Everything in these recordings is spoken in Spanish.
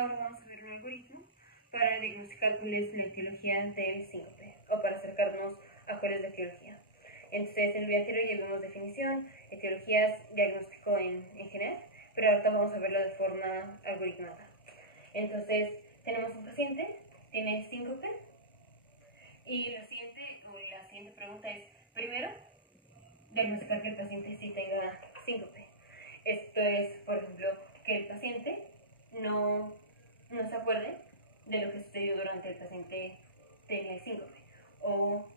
Ahora vamos a ver un algoritmo para diagnosticar cuál es la etiología del síncope, o para acercarnos a cuál es la etiología. Entonces, en el video anterior ya vimos definición, etiologías, diagnóstico en general, pero ahorita vamos a verlo de forma algoritmada. Entonces, tenemos un paciente, tiene síncope, y la siguiente pregunta es, primero, diagnosticar que el paciente sí tenga síncope. Esto es, por ejemplo, que el paciente no se acuerde de lo que sucedió durante el paciente tenía síncope. O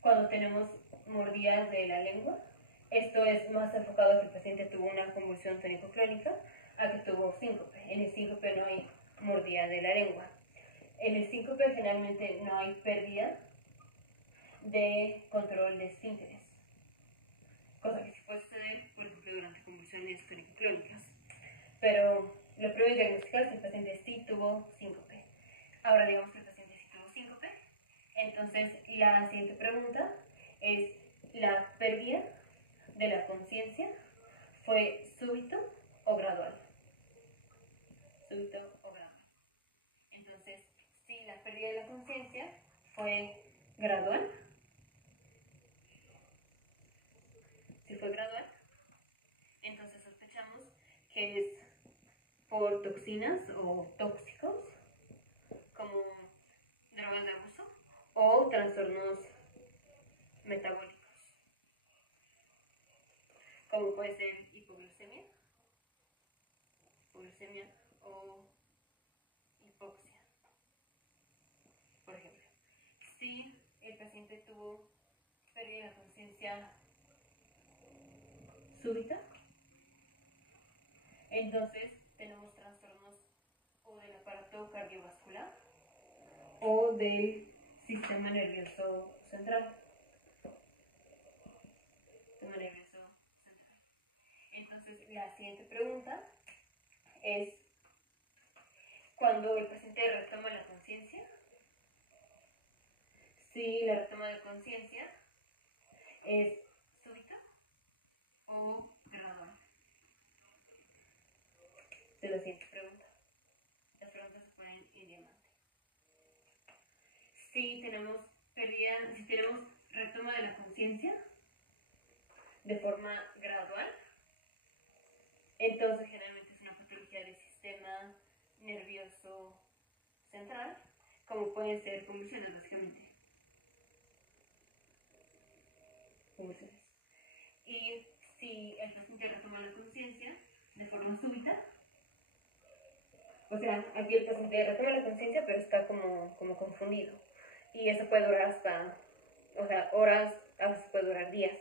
cuando tenemos mordidas de la lengua, esto es más enfocado a que el paciente tuvo una convulsión tónico-clónica a que tuvo síncope. En el síncope no hay mordida de la lengua. En el síncope generalmente no hay pérdida de control de esfínteres, cosa que sí puede suceder, por ejemplo, durante convulsiones tónico-clónicas. Pero lo primero es diagnosticar si el paciente sí tuvo síncope. Ahora digamos que el paciente sí tuvo síncope, entonces la siguiente pregunta es, ¿la pérdida de la conciencia fue súbito o gradual? Súbito o gradual. Entonces, si la pérdida de la conciencia fue gradual, si fue gradual, entonces sospechamos que es por toxinas o tóxicos, como drogas de abuso o trastornos metabólicos, como puede ser hipoglucemia o hipoxia, por ejemplo. Si el paciente tuvo pérdida de conciencia súbita, entonces tenemos trastornos o del aparato cardiovascular o del sistema nervioso central. Entonces, la siguiente pregunta es, cuando el paciente retoma la conciencia, si la retoma de conciencia es súbita o gradual. De la siguiente pregunta. Las preguntas se ponen en diamante. Si tenemos retoma de la conciencia de forma gradual, entonces generalmente es una patología del sistema nervioso central, como pueden ser convulsiones, básicamente. Convulsiones. Y si el paciente retoma la conciencia de forma súbita, o sea, aquí el paciente retoma la conciencia, pero está como confundido. Y eso puede durar hasta, horas, a veces puede durar días.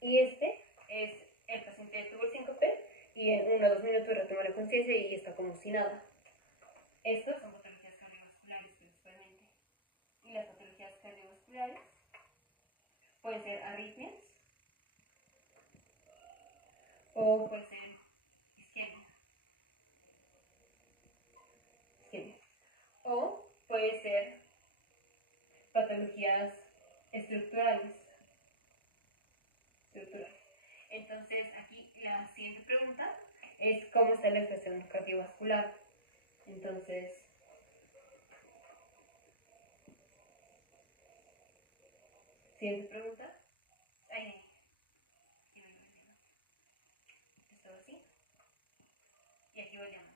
Y este es, el paciente tuvo el síncope y en 1 o 2 minutos retoma la conciencia y está como si nada. Estos son patologías cardiovasculares principalmente. Y las patologías cardiovasculares pueden ser arritmias o puede ser isquemia. O puede ser patologías estructurales. Entonces, aquí la siguiente pregunta es, ¿cómo está la expresión cardiovascular? Entonces, siguiente pregunta. Esto así. Y aquí va el diamante.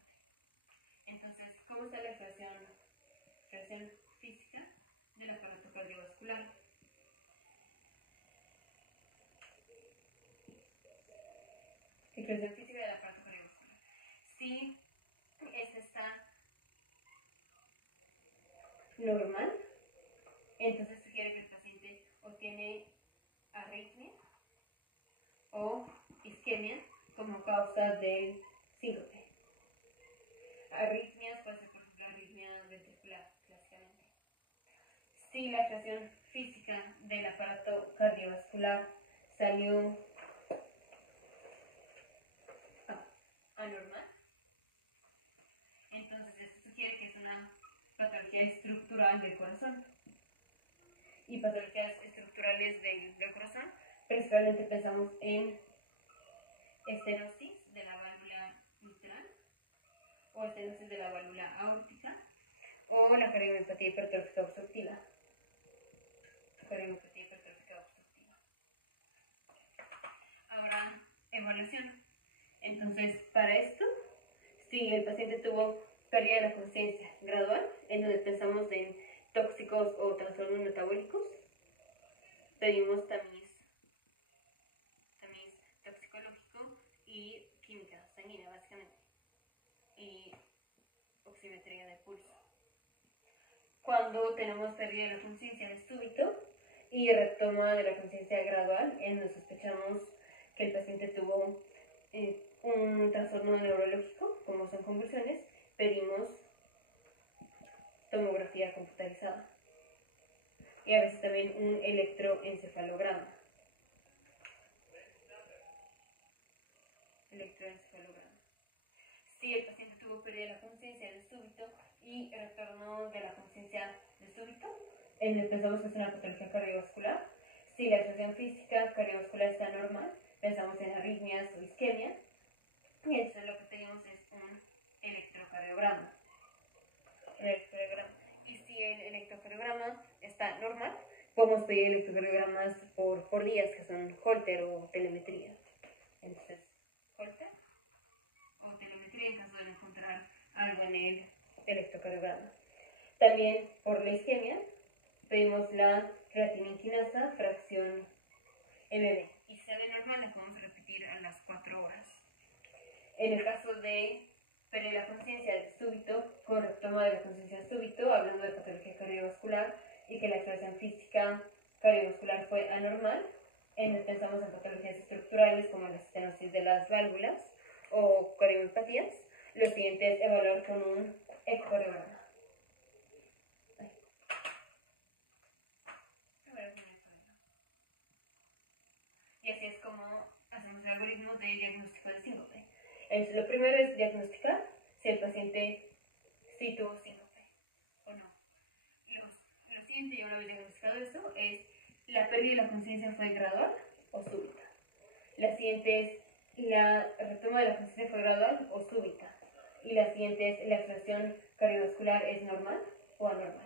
Entonces, ¿cómo está la expresión física del aparato cardiovascular? Expresión física del aparato cardiovascular. Si este está normal, entonces sugiere que el paciente o tiene arritmia o isquemia como causa del síncope. Arritmias puede ser, por ejemplo, arritmia ventricular, clásicamente. Si la expresión física del aparato cardiovascular salió anormal, entonces esto sugiere que es una patología estructural del corazón. Y patologías estructurales del corazón, principalmente pensamos en estenosis de la válvula mitral o estenosis de la válvula aórtica, o la cardiomiopatía hipertrófica obstructiva. Cardiomiopatía hipertrófica obstructiva. Ahora, evaluación. Entonces, para esto, si el paciente tuvo pérdida de la conciencia gradual, en donde pensamos en tóxicos o trastornos metabólicos, pedimos tamiz toxicológico y química sanguínea, básicamente, y oximetría de pulso. Cuando tenemos pérdida de la conciencia de súbito y retoma de la conciencia gradual, en donde sospechamos que el paciente tuvo un trastorno neurológico, como son convulsiones, pedimos tomografía computarizada y a veces también un electroencefalograma. Si el paciente tuvo pérdida de la conciencia de súbito y retorno de la conciencia de súbito, pensamos que es una patología cardiovascular. Si la expresión física cardiovascular está normal, pensamos en arritmias o isquemia, y entonces lo que tenemos es un electrocardiograma. Y si el electrocardiograma está normal, podemos pedir electrocardiogramas por días, que son Holter o telemetría. Entonces, Holter o telemetría en caso de encontrar algo en el electrocardiograma. También por la isquemia pedimos la creatinina quinasa fracción MB. Y si sale normal, la podemos repetir a las 4 horas. En el caso de pérdida de la conciencia de súbito, con retoma de la conciencia de súbito, hablando de patología cardiovascular y que la expresión física cardiovascular fue anormal, pensamos en patologías estructurales como la estenosis de las válvulas o cardiomiopatías. Lo siguiente es evaluar con un ecocardiograma. Y así es como hacemos el algoritmo de diagnóstico de síncope. Lo primero es diagnosticar si el paciente sí tuvo síncope o no. Lo siguiente, yo lo había diagnosticado eso, es la pérdida de la conciencia fue gradual o súbita. La siguiente es la retoma de la conciencia fue gradual o súbita. Y la siguiente es la expresión cardiovascular es normal o anormal.